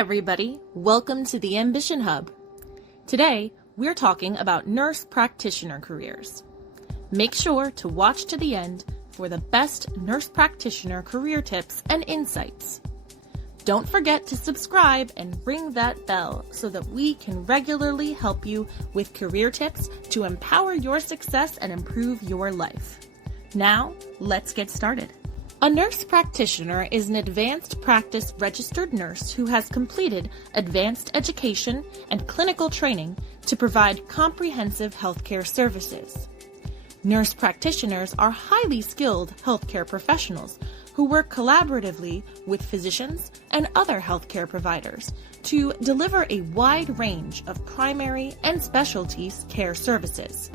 everybody, welcome to the Ambition Hub. Today, we're talking about nurse practitioner careers. Make sure to watch to the end for the best nurse practitioner career tips and insights. Don't forget to subscribe and ring that bell so that we can regularly help you with career tips to empower your success and improve your life. Now, let's get started. A nurse practitioner is an advanced practice registered nurse who has completed advanced education and clinical training to provide comprehensive healthcare services. Nurse practitioners are highly skilled healthcare professionals who work collaboratively with physicians and other healthcare providers to deliver a wide range of primary and specialty care services.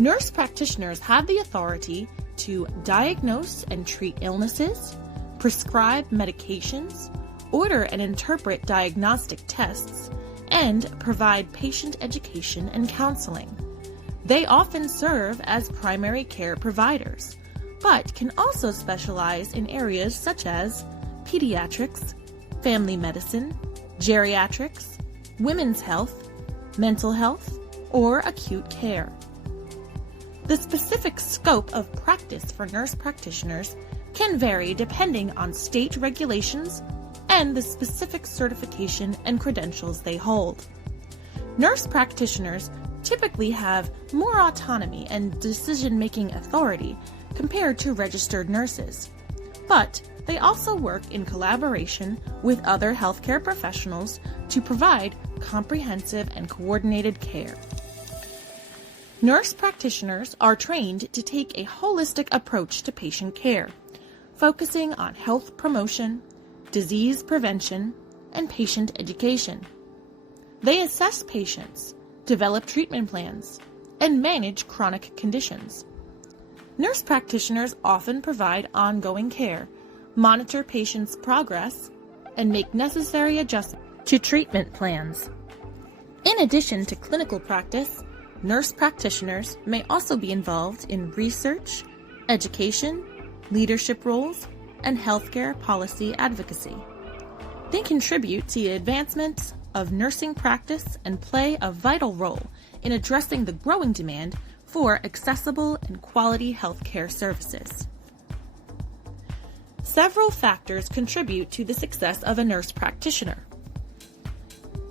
Nurse practitioners have the authority to diagnose and treat illnesses, prescribe medications, order and interpret diagnostic tests, and provide patient education and counseling. They often serve as primary care providers, but can also specialize in areas such as pediatrics, family medicine, geriatrics, women's health, mental health, or acute care. The specific scope of practice for nurse practitioners can vary depending on state regulations and the specific certification and credentials they hold. Nurse practitioners typically have more autonomy and decision-making authority compared to registered nurses, but they also work in collaboration with other healthcare professionals to provide comprehensive and coordinated care. Nurse practitioners are trained to take a holistic approach to patient care, focusing on health promotion, disease prevention, and patient education. They assess patients, develop treatment plans, and manage chronic conditions. Nurse practitioners often provide ongoing care, monitor patients' progress, and make necessary adjustments to treatment plans. In addition to clinical practice, nurse practitioners may also be involved in research, education, leadership roles, and healthcare policy advocacy. They contribute to the advancement of nursing practice and play a vital role in addressing the growing demand for accessible and quality healthcare services. Several factors contribute to the success of a nurse practitioner.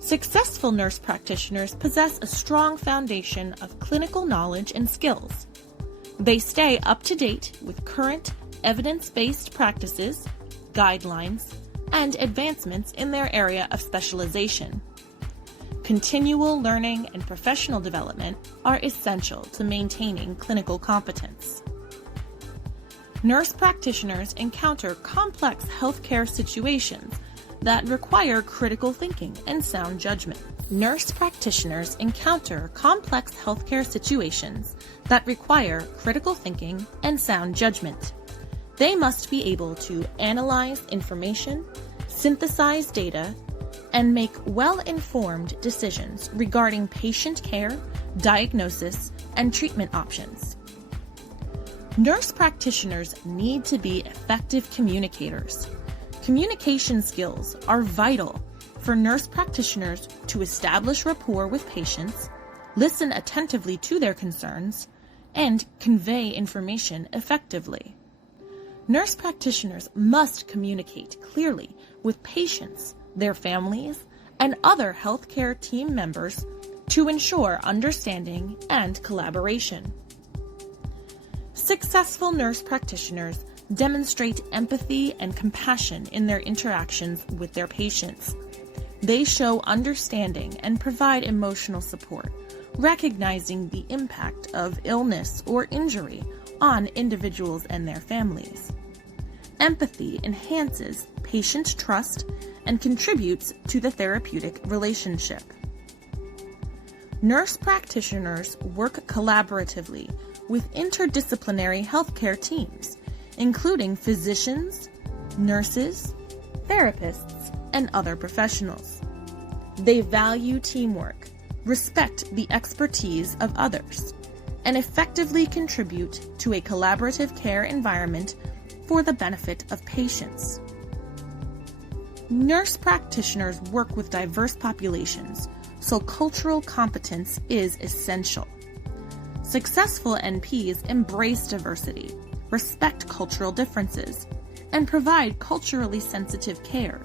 Successful nurse practitioners possess a strong foundation of clinical knowledge and skills. They stay up to date with current evidence-based practices, guidelines, and advancements in their area of specialization. Continual learning and professional development are essential to maintaining clinical competence. Nurse practitioners encounter complex healthcare situations that require critical thinking and sound judgment. Nurse practitioners encounter complex healthcare situations that require critical thinking and sound judgment. They must be able to analyze information, synthesize data, and make well-informed decisions regarding patient care, diagnosis, and treatment options. Nurse practitioners need to be effective communicators. Communication skills are vital for nurse practitioners to establish rapport with patients, listen attentively to their concerns, and convey information effectively. Nurse practitioners must communicate clearly with patients, their families, and other healthcare team members to ensure understanding and collaboration. Successful nurse practitioners demonstrate empathy and compassion in their interactions with their patients. They show understanding and provide emotional support, recognizing the impact of illness or injury on individuals and their families. Empathy enhances patient trust and contributes to the therapeutic relationship. Nurse practitioners work collaboratively with interdisciplinary healthcare teams, including physicians, nurses, therapists, and other professionals. They value teamwork, respect the expertise of others, and effectively contribute to a collaborative care environment for the benefit of patients. Nurse practitioners work with diverse populations, so cultural competence is essential. Successful NPs embrace diversity, respect cultural differences, and provide culturally sensitive care.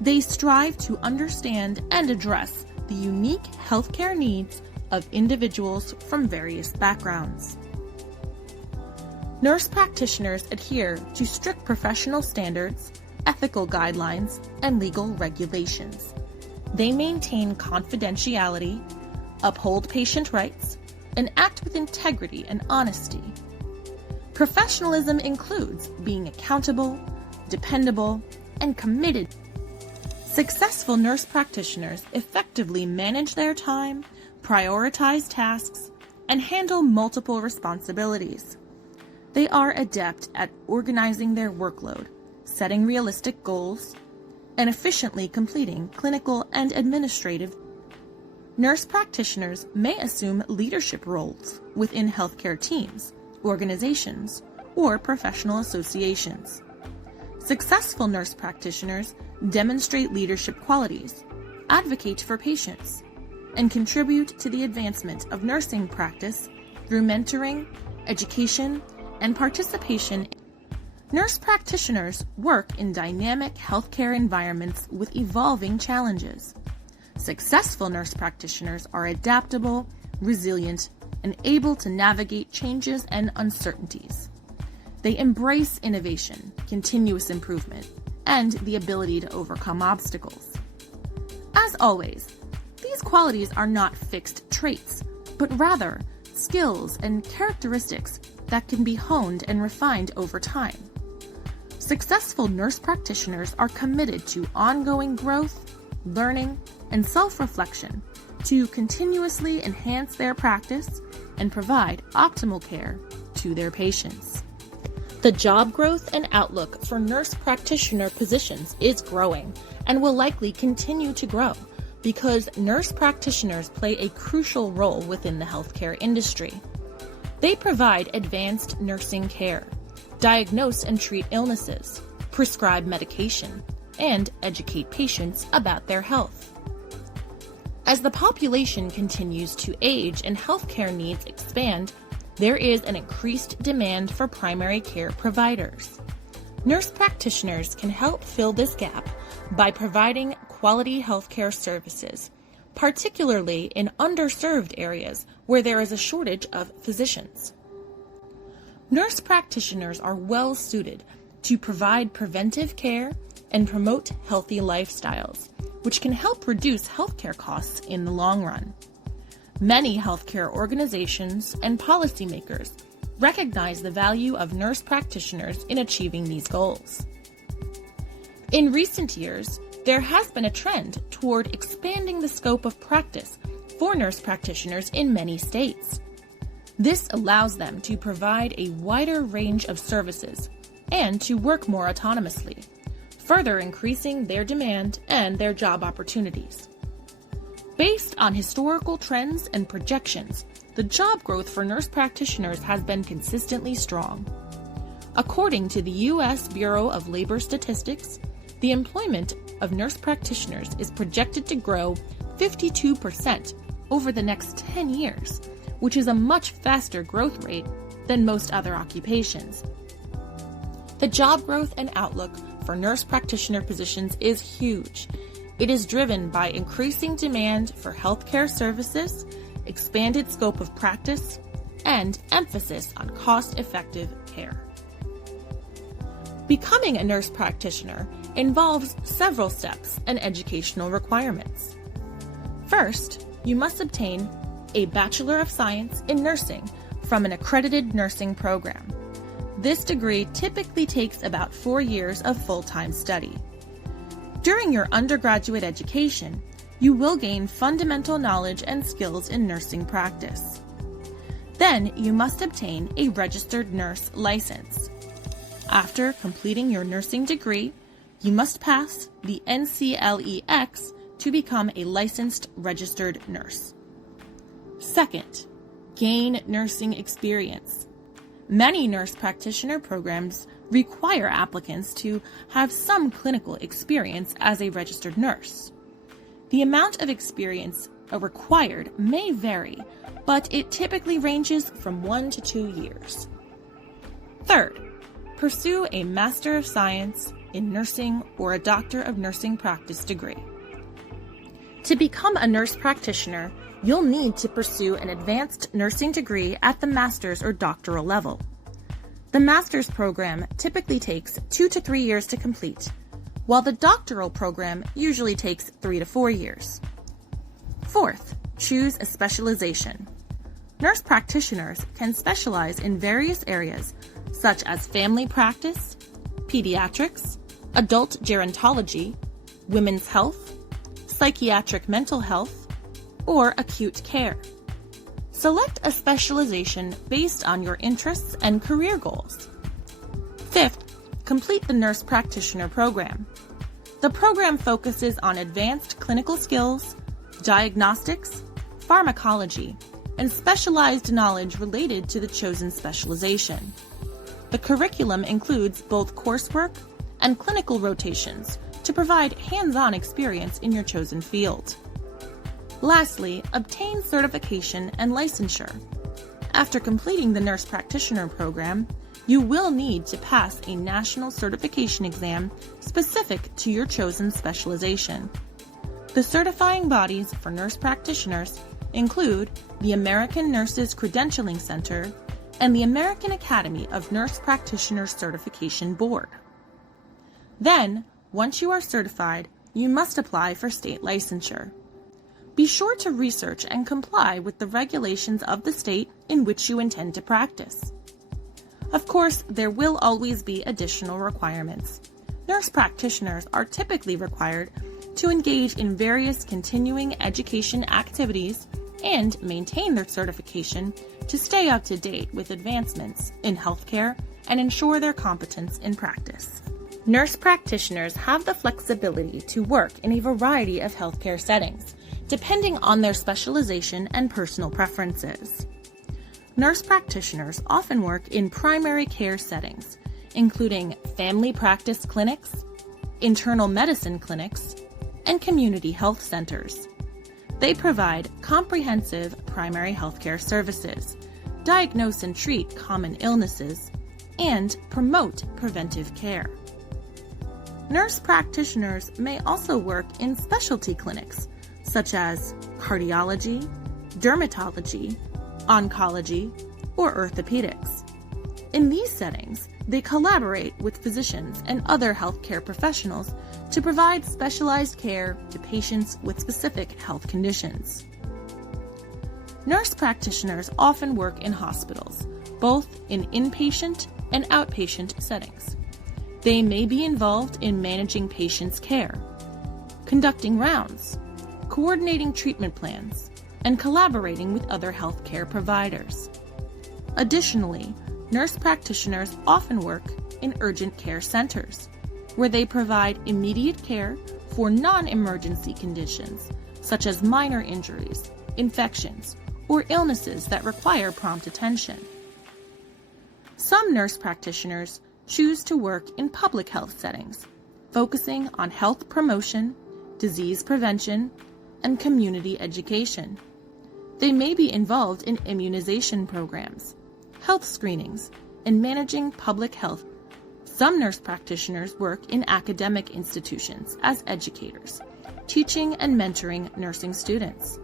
They strive to understand and address the unique healthcare needs of individuals from various backgrounds. Nurse practitioners adhere to strict professional standards, ethical guidelines, and legal regulations. They maintain confidentiality, uphold patient rights, and act with integrity and honesty. Professionalism includes being accountable, dependable, and committed. Successful nurse practitioners effectively manage their time, prioritize tasks, and handle multiple responsibilities. They are adept at organizing their workload, setting realistic goals, and efficiently completing clinical and administrative. Nurse practitioners may assume leadership roles within healthcare teams, organizations, or professional associations. Successful nurse practitioners demonstrate leadership qualities, advocate for patients, and contribute to the advancement of nursing practice through mentoring, education, and participation. Nurse practitioners work in dynamic healthcare environments with evolving challenges. Successful nurse practitioners are adaptable, resilient, and able to navigate changes and uncertainties. They embrace innovation, continuous improvement, and the ability to overcome obstacles. As always, these qualities are not fixed traits, but rather skills and characteristics that can be honed and refined over time. Successful nurse practitioners are committed to ongoing growth, learning, and self-reflection to continuously enhance their practice and provide optimal care to their patients. The job growth and outlook for nurse practitioner positions is growing and will likely continue to grow because nurse practitioners play a crucial role within the healthcare industry. They provide advanced nursing care, diagnose and treat illnesses, prescribe medication, and educate patients about their health. As the population continues to age and healthcare needs expand, there is an increased demand for primary care providers. Nurse practitioners can help fill this gap by providing quality healthcare services, particularly in underserved areas where there is a shortage of physicians. Nurse practitioners are well suited to provide preventive care and promote healthy lifestyles, which can help reduce healthcare costs in the long run. Many healthcare organizations and policymakers recognize the value of nurse practitioners in achieving these goals. In recent years, there has been a trend toward expanding the scope of practice for nurse practitioners in many states. This allows them to provide a wider range of services and to work more autonomously, further increasing their demand and their job opportunities. Based on historical trends and projections, the job growth for nurse practitioners has been consistently strong. According to the U.S. Bureau of Labor Statistics, the employment of nurse practitioners is projected to grow 52% over the next 10 years, which is a much faster growth rate than most other occupations. The job growth and outlook for nurse practitioner positions is huge. It is driven by increasing demand for healthcare services, expanded scope of practice, and emphasis on cost-effective care. Becoming a nurse practitioner involves several steps and educational requirements. First, you must obtain a Bachelor of Science in Nursing from an accredited nursing program. This degree typically takes about 4 years of full-time study. During your undergraduate education, you will gain fundamental knowledge and skills in nursing practice. Then you must obtain a registered nurse license. After completing your nursing degree, you must pass the NCLEX to become a licensed registered nurse. Second, gain nursing experience. Many nurse practitioner programs require applicants to have some clinical experience as a registered nurse. The amount of experience required may vary, but it typically ranges from 1 to 2 years. Third, pursue a Master of Science in Nursing or a Doctor of Nursing Practice degree. To become a nurse practitioner, you'll need to pursue an advanced nursing degree at the master's or doctoral level. The master's program typically takes 2 to 3 years to complete, while the doctoral program usually takes 3 to 4 years. Fourth, choose a specialization. Nurse practitioners can specialize in various areas such as family practice, pediatrics, adult gerontology, women's health, psychiatric mental health, or acute care. Select a specialization based on your interests and career goals. Fifth, complete the nurse practitioner program. The program focuses on advanced clinical skills, diagnostics, pharmacology, and specialized knowledge related to the chosen specialization. The curriculum includes both coursework and clinical rotations to provide hands-on experience in your chosen field. Lastly, obtain certification and licensure. After completing the nurse practitioner program, you will need to pass a national certification exam specific to your chosen specialization. The certifying bodies for nurse practitioners include the American Nurses Credentialing Center and the American Academy of Nurse Practitioners Certification Board. Then, once you are certified, you must apply for state licensure. Be sure to research and comply with the regulations of the state in which you intend to practice. Of course, there will always be additional requirements. Nurse practitioners are typically required to engage in various continuing education activities and maintain their certification to stay up to date with advancements in healthcare and ensure their competence in practice. Nurse practitioners have the flexibility to work in a variety of healthcare settings, depending on their specialization and personal preferences. Nurse practitioners often work in primary care settings, including family practice clinics, internal medicine clinics, and community health centers. They provide comprehensive primary healthcare services, diagnose and treat common illnesses, and promote preventive care. Nurse practitioners may also work in specialty clinics, such as cardiology, dermatology, oncology, or orthopedics. In these settings, they collaborate with physicians and other healthcare professionals to provide specialized care to patients with specific health conditions. Nurse practitioners often work in hospitals, both in inpatient and outpatient settings. They may be involved in managing patients' care, conducting rounds, coordinating treatment plans, and collaborating with other healthcare providers. Additionally, nurse practitioners often work in urgent care centers, where they provide immediate care for non-emergency conditions, such as minor injuries, infections, or illnesses that require prompt attention. Some nurse practitioners choose to work in public health settings, focusing on health promotion, disease prevention, and community education. They may be involved in immunization programs, health screenings, and managing public health. Some nurse practitioners work in academic institutions as educators, teaching and mentoring nursing students.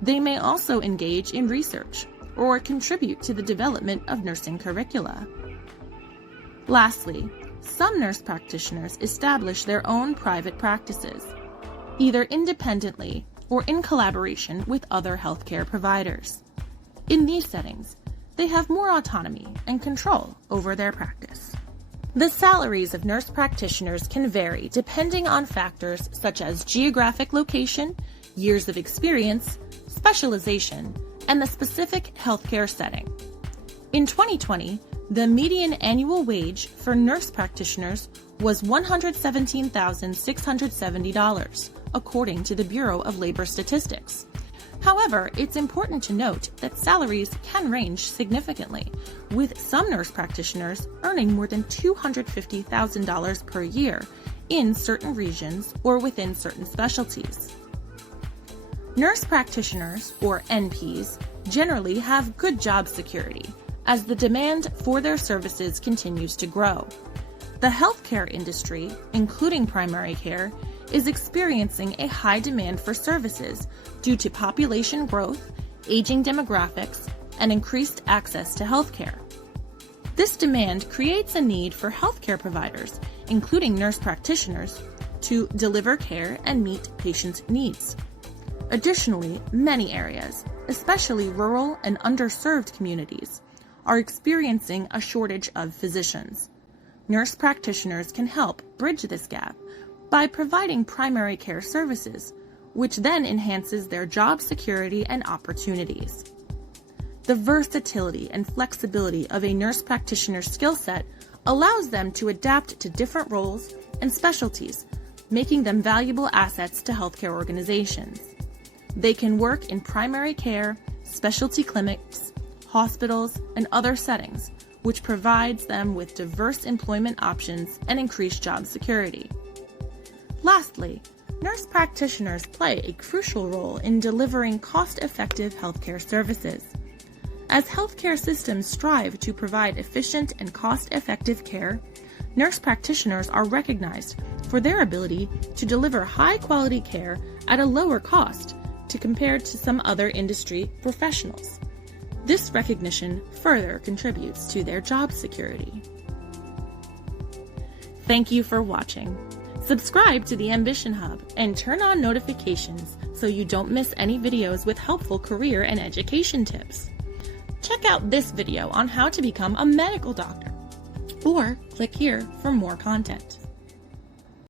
They may also engage in research or contribute to the development of nursing curricula. Lastly, some nurse practitioners establish their own private practices, either independently or in collaboration with other healthcare providers. In these settings, they have more autonomy and control over their practice. The salaries of nurse practitioners can vary depending on factors such as geographic location, years of experience, specialization, and the specific healthcare setting. In 2020, the median annual wage for nurse practitioners was $117,670, according to the Bureau of Labor Statistics. However, it's important to note that salaries can range significantly, with some nurse practitioners earning more than $250,000 per year in certain regions or within certain specialties. Nurse practitioners, or NPs, generally have good job security, as the demand for their services continues to grow. The healthcare industry, including primary care, is experiencing a high demand for services due to population growth, aging demographics, and increased access to healthcare. This demand creates a need for healthcare providers, including nurse practitioners, to deliver care and meet patients' needs. Additionally, many areas, especially rural and underserved communities, are experiencing a shortage of physicians. Nurse practitioners can help bridge this gap by providing primary care services, which then enhances their job security and opportunities. The versatility and flexibility of a nurse practitioner's skill set allows them to adapt to different roles and specialties, making them valuable assets to healthcare organizations. They can work in primary care, specialty clinics, hospitals, and other settings, which provides them with diverse employment options and increased job security. Lastly, nurse practitioners play a crucial role in delivering cost-effective healthcare services. As healthcare systems strive to provide efficient and cost-effective care, nurse practitioners are recognized for their ability to deliver high-quality care at a lower cost compared to some other industry professionals. This recognition further contributes to their job security. Thank you for watching. Subscribe to the Ambition Hub and turn on notifications so you don't miss any videos with helpful career and education tips. Check out this video on how to become a medical doctor, or click here for more content.